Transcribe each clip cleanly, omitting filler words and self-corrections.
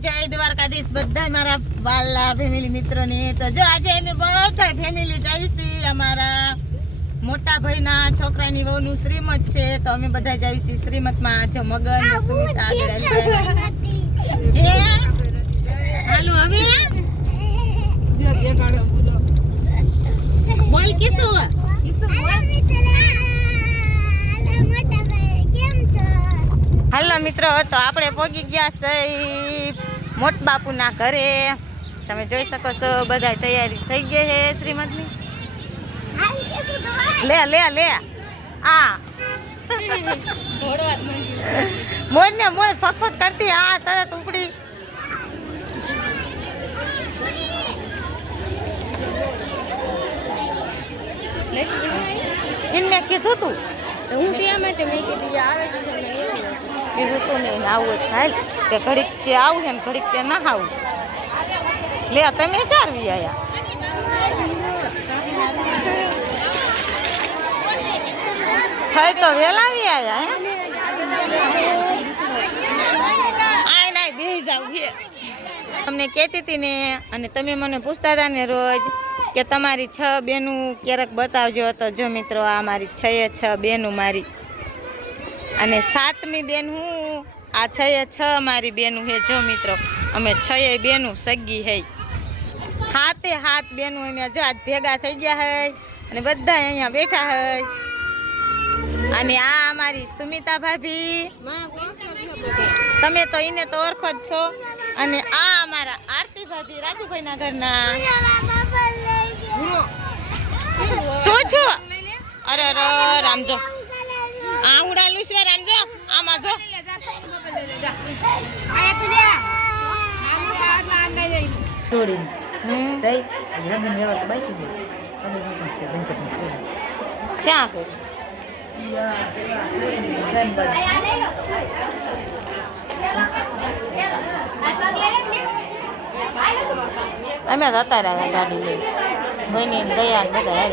જય દ્વારકાધીશ બધા મારા વાલા ફેમિલી મિત્રોને. તો જો આજે અમે બધા ફેમિલી જઈશું અમારા મોટા ભાઈના છોકરાની વહુનું શ્રીમત છે, તો અમે બધા જઈશું શ્રીમતમાં. જો મગન ને સુમિતા આગળ હાલો હવે બોલ કિસુ હાલો મિત્રો. તો આપણે પહોંચી ગયા છે મોટ બાપુના ઘરે. તમે જોઈ શકો છો બધા તૈયારી થઈ ગઈ છે શ્રીમતની. લે લે લે આ મોજ ને મોજ ફટફટ કરતી. હા તરત ઉપડી. ઇનને કીધું તું હું ત્યાં માટે મેં કીધું આવે જ છે ને કીધું તું ને આવું થાય તે ઘડીક કે આવું છે ને ઘડીક કે ના આવું. લે તમે સારવી આયા થાય તો વેલાવી આયા આય નાય બેહી જાવ છે. તમને કહેતી હતી ને, અને તમે મને પૂછતા હતા ને રોજ કે તમારી 6 બેનું ક્યારેક બતાવજો. તો જો મિત્રો આ મારી 6 બેનું મારી, અને 7મી બેન હું. આ 6 મારી બેનું હે. જો મિત્રો અમે 6 બેનું સગી હે. 7 બેનું અમે જો આજ ભેગા થઈ ગયા હે અને બધા અહીંયા બેઠા હે. અને આ અમારી સુમિતા ભાભી, તમે તો એને તો ઓળખો જ છો. અને આ અમારા આરતી ભાભી રાજુભાઈના ઘરના. શું થયું? અરે રામજો આ ઉડાલું છે રામજો. આમાં જો અમે જતા રહ્યા ગાડી લઈ ભાઈ ને ગયા ને બધા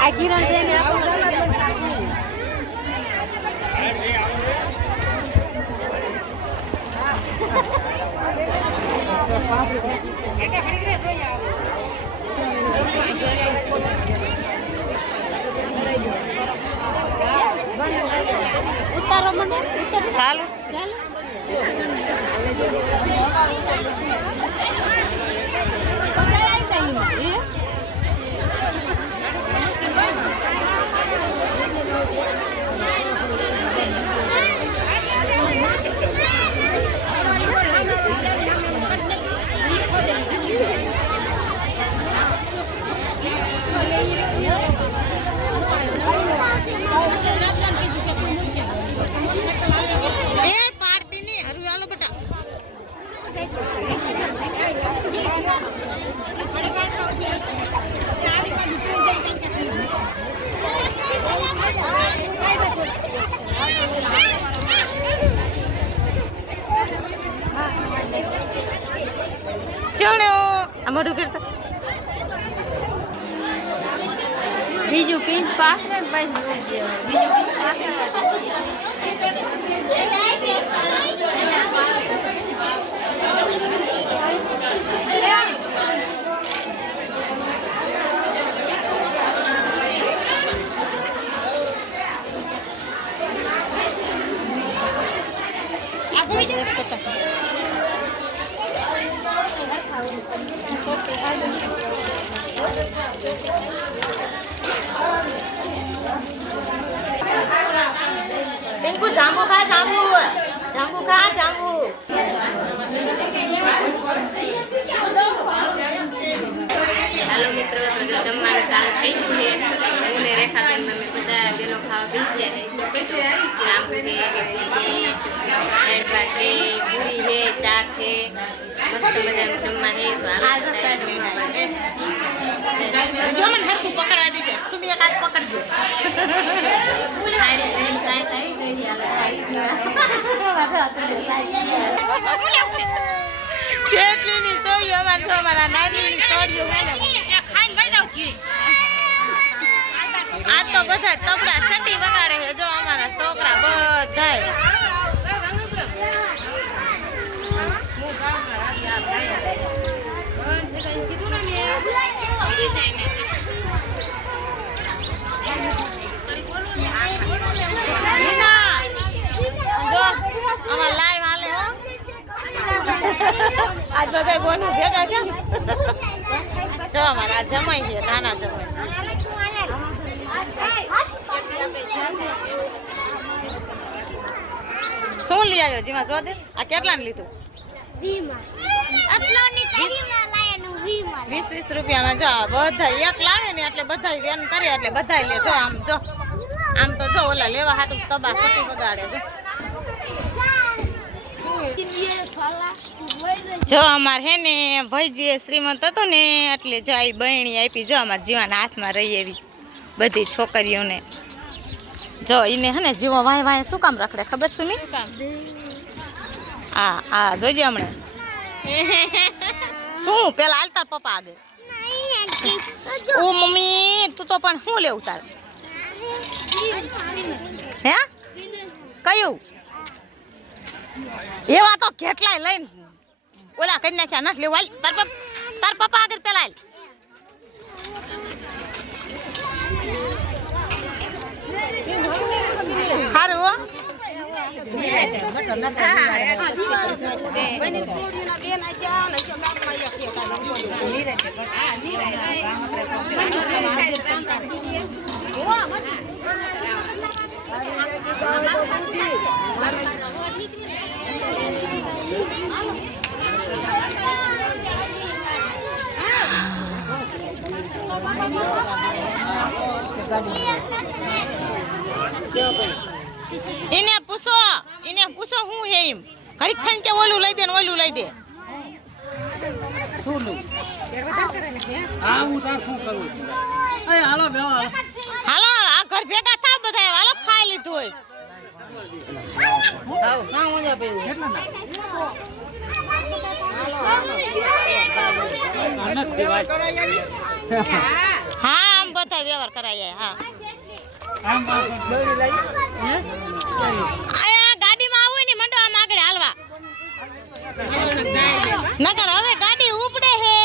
આ કિરણ બેન ઉતારો મને ચાલો મોઢું કરતા બીજું પીસ પાછળ બીજું પીસ પિંકુ જાંબુ ખા જાંબુ જાંબુ ખા જાંબુ. હાલો મિત્રો, જમવાનું ચાલુ થઈ ગયું છે. હું ને રેખાબેન અમે બધા બેનો ખાવા બેસી ગયા. જાંબુ છે, પૂરી છે, ચા છે, મસ્ત મજાનું જમવા છે. તો આ જો સાઈડ લઈને જો મને હરકું પકડવા દીધે. તું એક હાથ પકડ. શેટલીની સોળીઓ અમારે જો અમારા નારીની સોળીઓ હે ને આ તો બધા તબડા સટી વગાડે છે જો અમારા છોકરા બધાય અમાર લાઈવ હાલે હો આજ બધા બોનું ભેગા છે જો અમારા જમાઈ છે નાના જમાઈ શું લઈ આવ્યો જીમાં જો દે આ કેટલાને લીધું 20 રૂપિયામાં જો બધા એક લાવે ને એટલે બધા વેન કરે એટલે બધા લે જો આમ તો જો ઓલા લેવા હાટું તબા સટી વગાડે જો અમાર હે ને ભાઈજી શ્રીમંત હતો ને એટલે જો આ બહેણી આપી જો અમાર જીવાના હાથમાં રહી એવી બધી છોકરીઓને જો એને હે ને જીવો વાય વાય શું કામ રખડે ખબર છે મી આ જોજે હમણે શું પેલા હાલ તાર પપ્પા આગળ ઓ મમ્મી તું તો પણ શું લેવું તાર હે કયું એવા તો કેટલાય લઈને ઓલા કરી નાખ્યા નથી લેવું હાલ તાર પપ્પા આગળ પેલા હાલ હારું હો એને પૂછો હું હે એમ ઘડીક ખાન કે ઓલું લઈ દે ને ઓલું લઈ દે હાલો આ ઘર ભેગા થાવ બધા હાલો ખાઈ લીધું હોય હા આમ બધા વ્યવહાર કરાય હા ગાડીમાં આવું ને મંડો આમ આગળ હાલવા નકર હવે ગાડી ઉપડે હે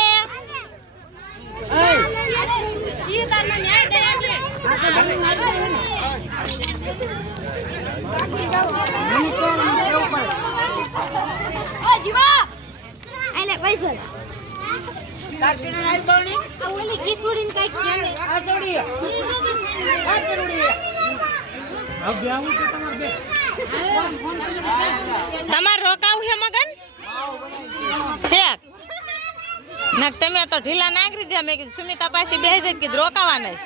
તમારે રોકાવું છે મગન ઠેક ના તમે તો ઢીલા નાગરી દે મેં કીધું સુમિતા પાસે બે જ કીધું રોકાવાના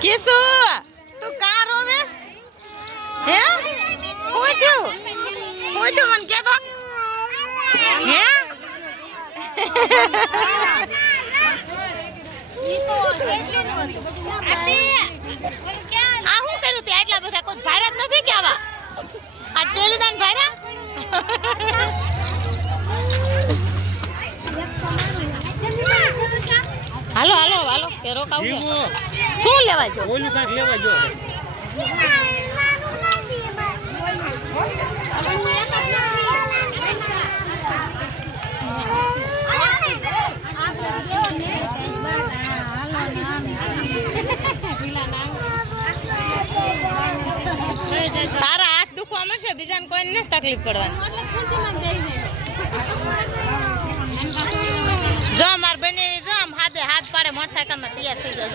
કિસુ તું કા રોવેસ હે હું થયું મને કેતો હે આ હું કર્યું તે આટલા બધા કોઈ ભાઈરાત નથી કે આવા આજ પેલી દાન ભાઈરા હાલો હાલો હાલો કે રોકાવું શું લેવા જો ઓલું કાક લેવા જો તારા હાથ દુખવા મળશે બીજાને કોઈને નથી તકલીફ પડવાની જો માર બને જો આમ હાથ પાડે મોટરસાઇકલ માં તૈયાર થઈ ગયો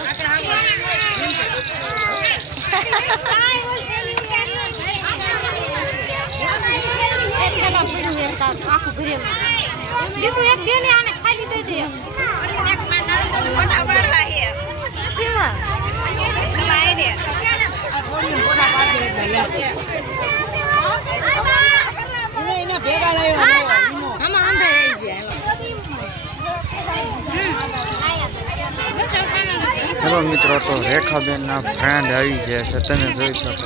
ભેગા હેલો મિત્રો, તો રેખાબેનના ફ્રેન્ડ આવી ગયા છે, તમે જોઈ શકો.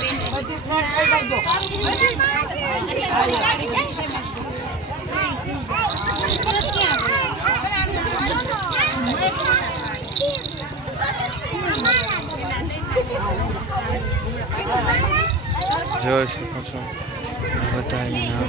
જોઈ શકો છો બધા અહીંયા.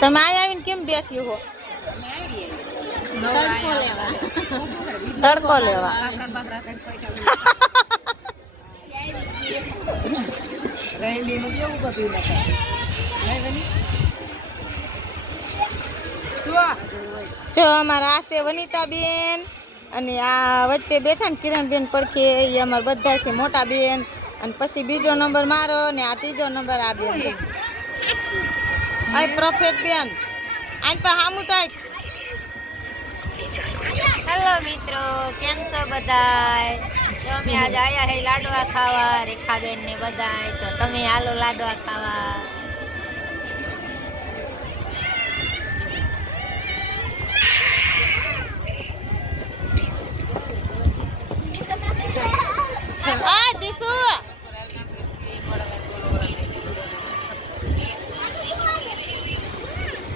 તમે અહીંયા આવીને કેમ બેઠી હો? તડકો લેવા. જો અમારા આ છે વનિતાબેન અને આ વચ્ચે બેઠા ને કિરણબેન પડખે, એ અમારા બધાથી મોટા બેન. અને પછી બીજો નંબર મારો ને આ ત્રીજો નંબર આ બેન. આ પ્રોફેટ બેન આન પર હામું થાય. હેલો મિત્રો, કેમ છો બધાય? જો અમે આજે આયા હે લાડવા ખાવા, રેખાબેન ને બધાય. તો તમે હાલો લાડવા ખાવા. આ દીસુ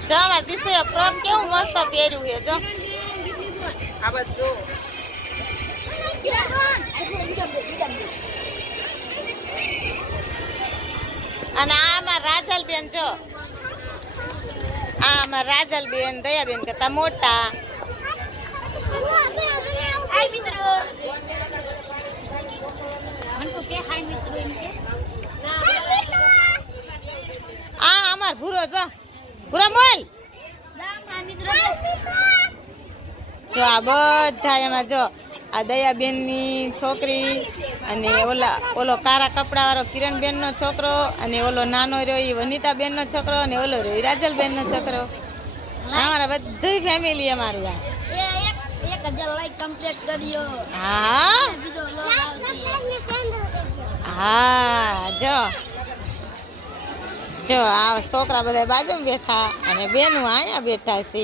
જો અમાર દીસુ ફ્રોક કેવું મસ્ત પહેર્યું છે. જો આ બધું અને આ અમાર રાજલબેન. જો આ અમાર રાજલબેન દયાબેન કરતા મોટા. હાય મિત્રો. આ અમાર ભૂરો. જો ભૂરા મોલ. જો આ બધા એમાં જો આ દયાબેન ની છોકરી અને ઓલો કારા કપડા વાળો કિરણબેન નો છોકરો અને ઓલો નાનો રહ્યો એ વનિતાબેન નો છોકરો અને ઓલો રહ્યો રાજલબેન નો છોકરો. અમારા બધું ફેમિલી અમારું. હા હા. જો આ છોકરા બધા બાજુમાં બેઠા અને બેનું અહીંયા બેઠા છે.